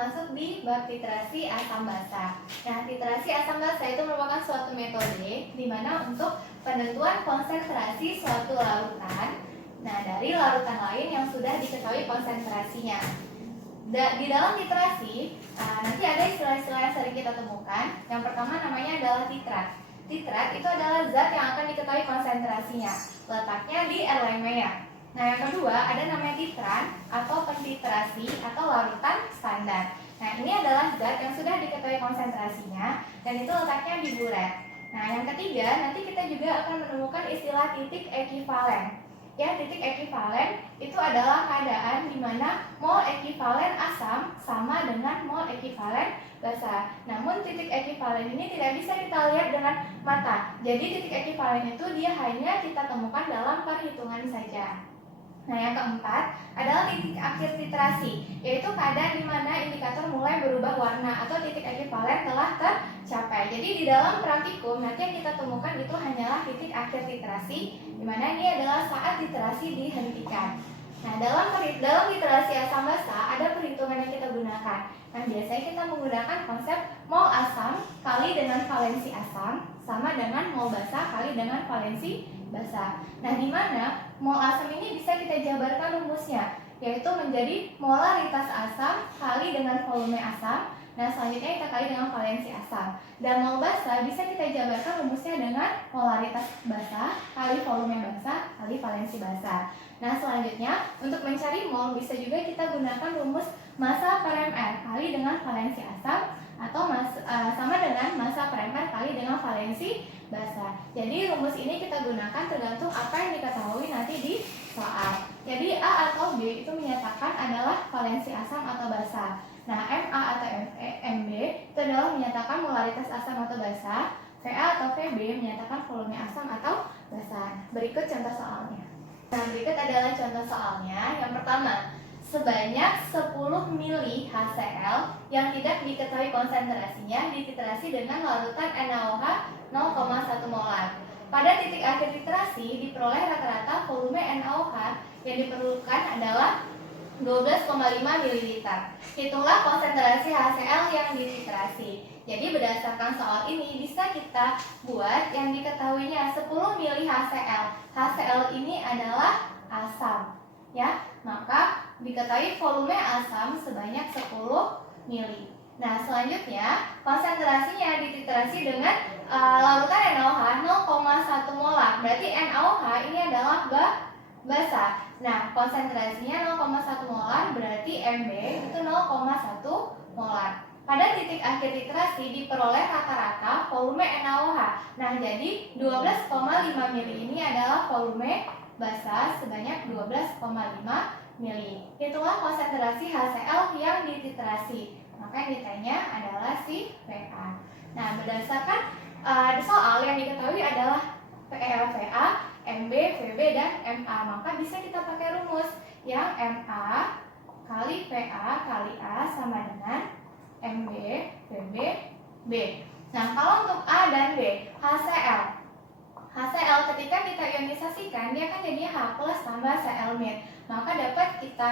masuk di bab titrasi asam basa. Nah, titrasi asam basa itu merupakan suatu metode di mana untuk penentuan konsentrasi suatu larutan, dari larutan lain yang sudah diketahui konsentrasinya. Di dalam titrasi, nanti ada istilah-istilah yang sering kita temukan. Yang pertama namanya adalah titrat. Titrat itu adalah zat yang akan diketahui konsentrasinya, letaknya di Erlenmeyer. Nah, yang kedua ada namanya titran atau pentitrasi atau larutan standar. Nah, ini adalah zat yang sudah diketahui konsentrasinya dan itu letaknya di buret. Nah, yang ketiga nanti kita juga akan menemukan istilah titik ekivalen. Ya, titik ekivalen itu adalah keadaan di mana mol ekivalen asam sama dengan mol ekivalen basa. Namun titik ekivalen ini tidak bisa kita lihat dengan mata. Jadi titik ekivalen itu dia hanya kita temukan dalam perhitungan saja. Nah, yang keempat adalah titik akhir titrasi, yaitu keadaan di mana indikator mulai berubah warna atau titik ekivalen telah tercapai. Jadi di dalam praktikum nanti yang kita temukan itu hanyalah titik akhir titrasi, di mana ini adalah saat titrasi dihentikan. Nah, dalam titrasi asam basa ada perhitungan yang kita gunakan. Nah, biasanya kita menggunakan konsep mol asam kali dengan valensi asam sama dengan mol basa kali dengan valensi basa. Nah, di mana mol asam ini bisa kita jabarkan rumusnya, yaitu menjadi molaritas asam kali dengan volume asam. Nah, selanjutnya kita kali dengan valensi asam. Dan mol basa bisa kita jabarkan rumusnya dengan molaritas basa kali volume basa kali valensi basa. Nah, selanjutnya untuk mencari mol bisa juga kita gunakan rumus massa per ml kali dengan valensi asam atau sama dengan massa per ml kali dengan valensi basa. Jadi rumus ini kita gunakan tergantung apa yang diketahui nanti di soal. Jadi A atau B itu menyatakan adalah valensi asam atau basa. Nah, MA atau MB itu adalah menyatakan molaritas asam atau basa. VA atau VB menyatakan volume asam atau basa. Berikut contoh soalnya. Nah, berikut adalah contoh soalnya. Yang pertama, sebanyak 10 mili HCl yang tidak diketahui konsentrasinya dititrasi dengan larutan NaOH 0,1 molar. Pada titik akhir titrasi diperoleh rata-rata volume NaOH yang diperlukan adalah 12,5 ml. Hitunglah konsentrasi HCl yang dititrasi. Jadi berdasarkan soal ini bisa kita buat yang diketahuinya 10 mili HCl. HCl ini adalah asam, ya. Maka diketahui volume asam sebanyak 10 mili. Nah, selanjutnya konsentrasinya dititrasi dengan larutan NaOH 0,1 molar. Berarti NaOH ini adalah basa. Nah, konsentrasinya 0,1 molar berarti Mb itu 0,1 molar. Pada titik akhir titrasi diperoleh rata-rata volume NaOH. Nah, jadi 12,5 mili ini adalah volume basa sebanyak 12,5 mili. Hitunglah konsentrasi HCl yang dititrasi. Maka yang ditanya adalah si VA. Nah, berdasarkan soal yang diketahui adalah VA, MB, VB, dan MA. Maka bisa kita pakai rumus yang MA kali VA kali A sama dengan MB, VB, B. Nah, kalau untuk A dan B, HCl ketika kita ionisasikan dia kan jadinya H plus tambah Cl-. Maka dapat kita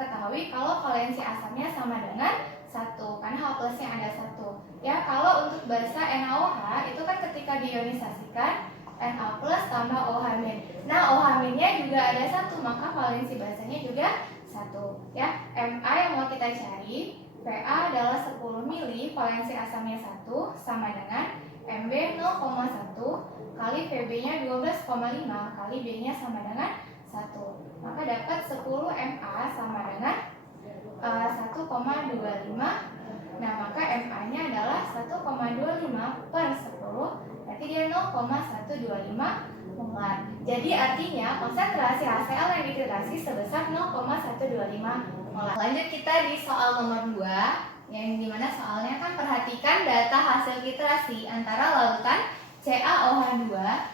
ketahui kalau valensi asamnya sama dengan 1 karena H plusnya ada 1. Ya, kalau untuk basa NaOH itu kan ketika diionisasikan Na plus tambah OH-. Nah, OH-nya juga ada 1, maka valensi basanya juga 1. Ya, Ma yang mau kita cari, Va adalah 10 mili, valensi asamnya 1 sama dengan Mb 0,1 kali Vb-nya 12,5 kali B-nya sama dengan 1. Maka dapat 10 Ma sama dengan 1,25. Nah, maka Ma-nya adalah 1,25 per 10, berarti dia 0,125 molar. Jadi artinya konsentrasi HCl yang dititrasi sebesar 0,125 molar. Lanjut kita di soal nomor 2, yang dimana soalnya kan perhatikan data hasil titrasi antara larutan CaOH2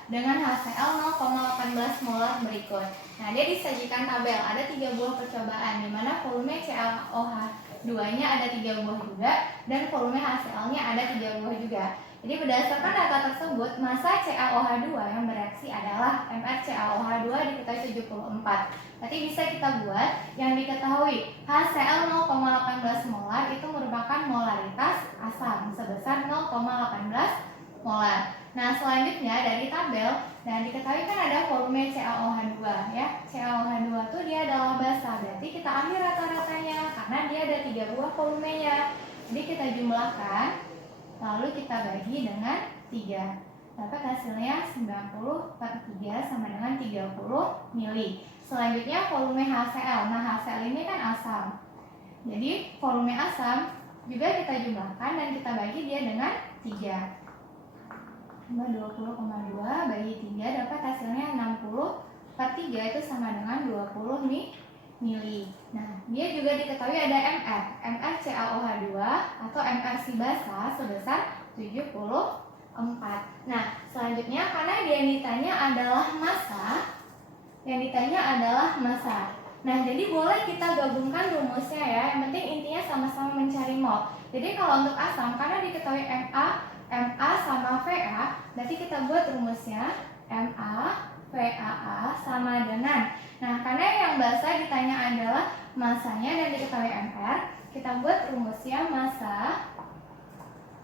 dengan HCl 0,18 molar berikut. Nah, dia disajikan tabel, ada 3 buah percobaan, dimana volume CaOH2-nya ada 3 buah juga, dan volume HCl-nya ada 3 buah juga. Jadi berdasarkan data tersebut, massa CaOH2 yang bereaksi adalah MrCaOH2 diketahui 74. Berarti bisa kita buat yang diketahui HCl 0,18 molar diketahui kan ada volume CaOH2 ya. CaOH2 itu dia adalah basa, berarti kita ambil rata-ratanya karena dia ada 3 buah volumenya. Jadi kita jumlahkan, lalu kita bagi dengan 3. Dapat hasilnya 90 per 3 sama dengan 30 mili. Selanjutnya volume HCl. Nah, HCl ini kan asam. Jadi volume asam juga kita jumlahkan dan kita bagi dia dengan 3. 20,2 bagi 3 dapat hasilnya 60 per 3 itu sama dengan 20 mili. Nah, dia juga diketahui ada MR. MR CaOH2 atau MR si basa sebesar 74. Nah, selanjutnya karena dia ditanya adalah massa, Nah, jadi boleh kita gabungkan rumusnya ya. Yang penting intinya sama-sama mencari mol. Jadi kalau untuk asam karena diketahui Ma sama Va, berarti kita buat rumusnya MaVaa sama dengan. Nah, karena yang basa ditanya adalah masanya dan diketahui Mr, kita buat rumusnya massa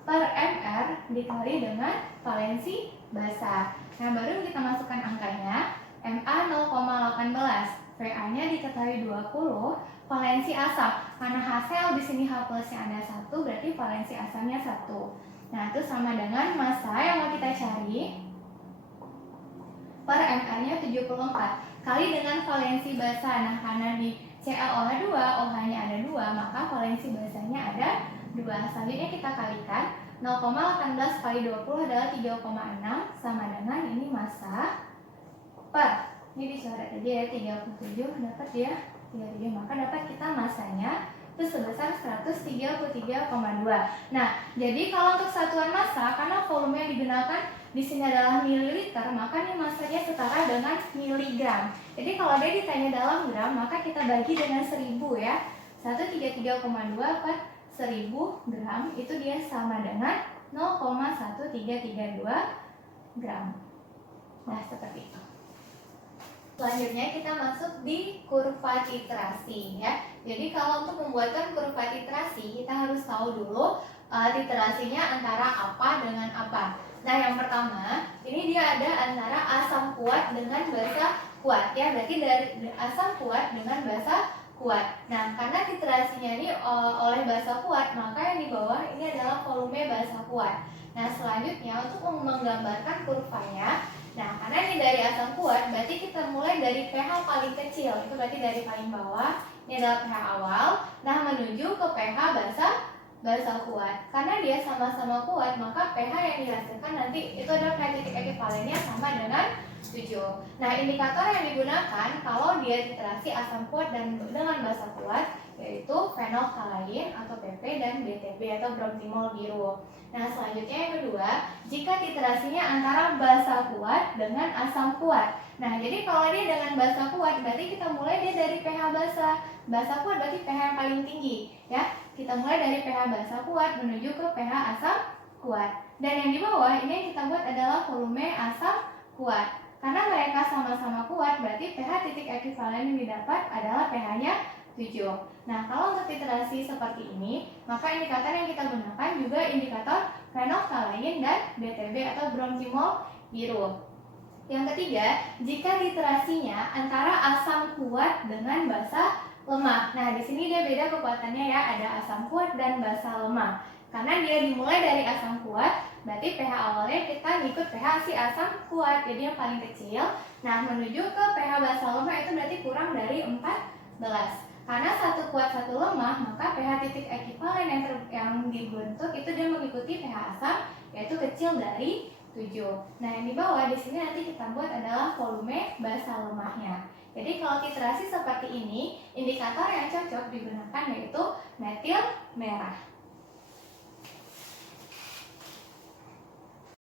per Mr dikali dengan valensi basa. Nah, baru kita masukkan angkanya. Ma 0,18, Va-nya diketahui 20, valensi asam. Karena HCl di sini H plusnya ada 1, berarti valensi asamnya 1. Nah, itu sama dengan massa yang mau kita cari per Mr-nya 74 kali dengan valensi basa. Nah, karena di CaOH2 OH-nya ada 2, maka valensi basanya ada 2. Selanjutnya kita kalikan 0,18 kali 20 adalah 3,6 sama dengan ini massa per, ini dicoret aja ya, 37 dapat ya 37, maka dapat kita massanya itu sebesar 133,2. Nah, jadi kalau untuk satuan massa karena volume yang digunakan di sini adalah mililiter, maka ini massanya setara dengan miligram. Jadi kalau dia ditanya dalam gram, maka kita bagi dengan 1000 ya. 133,2 per 1000 gram itu dia sama dengan 0,1332 gram. Nah, seperti itu. Selanjutnya kita masuk di kurva titrasi ya. Jadi kalau untuk membuatkan kurva titrasi kita harus tahu dulu titrasinya antara apa dengan apa. Nah, yang pertama ini dia ada antara asam kuat dengan basa kuat ya. Berarti dari asam kuat dengan basa kuat. Nah, karena titrasinya ini oleh basa kuat, maka yang di bawah ini adalah volume basa kuat. Nah, selanjutnya untuk menggambarkan kurvanya, nah, karena ini dari asam kuat, berarti kita mulai dari pH paling kecil. Itu berarti dari paling bawah, ini adalah pH awal. Nah, menuju ke pH basa kuat. Karena dia sama-sama kuat, maka pH yang dihasilkan nanti itu adalah pH titik ekivalennya sama dengan 7. Nah, indikator yang digunakan kalau dia titrasi asam kuat dan dengan basa kuat yaitu fenolftalein atau PP dan BTB atau bromtimol biru. Nah, selanjutnya yang kedua, jika titrasinya antara basa kuat dengan asam kuat. Nah, jadi kalau dia dengan basa kuat, berarti kita mulai dia dari pH basa kuat berarti pH yang paling tinggi, ya. Kita mulai dari pH basa kuat menuju ke pH asam kuat. Dan yang di bawah ini yang kita buat adalah volume asam kuat. Karena mereka sama-sama kuat, berarti pH titik ekivalen yang didapat adalah pH-nya 7. Nah, kalau untuk titrasi seperti ini, maka indikator yang kita gunakan juga indikator fenolftalein dan BTB atau bromtimol biru. Yang ketiga, jika titrasinya antara asam kuat dengan basa lemah. Nah, di sini dia beda kekuatannya ya, ada asam kuat dan basa lemah. Karena dia dimulai dari asam kuat, berarti pH awalnya kita ngikut pH si asam kuat, jadi yang paling kecil. Nah, menuju ke pH basa lemah itu berarti kurang dari 14. Karena satu kuat satu lemah, maka pH titik ekivalen yang dibentuk itu dia mengikuti pH asam, yaitu kecil dari 7. Nah, yang di bawah di sini nanti kita buat adalah volume basa lemahnya. Jadi kalau titrasi seperti ini, indikator yang cocok digunakan yaitu metil merah.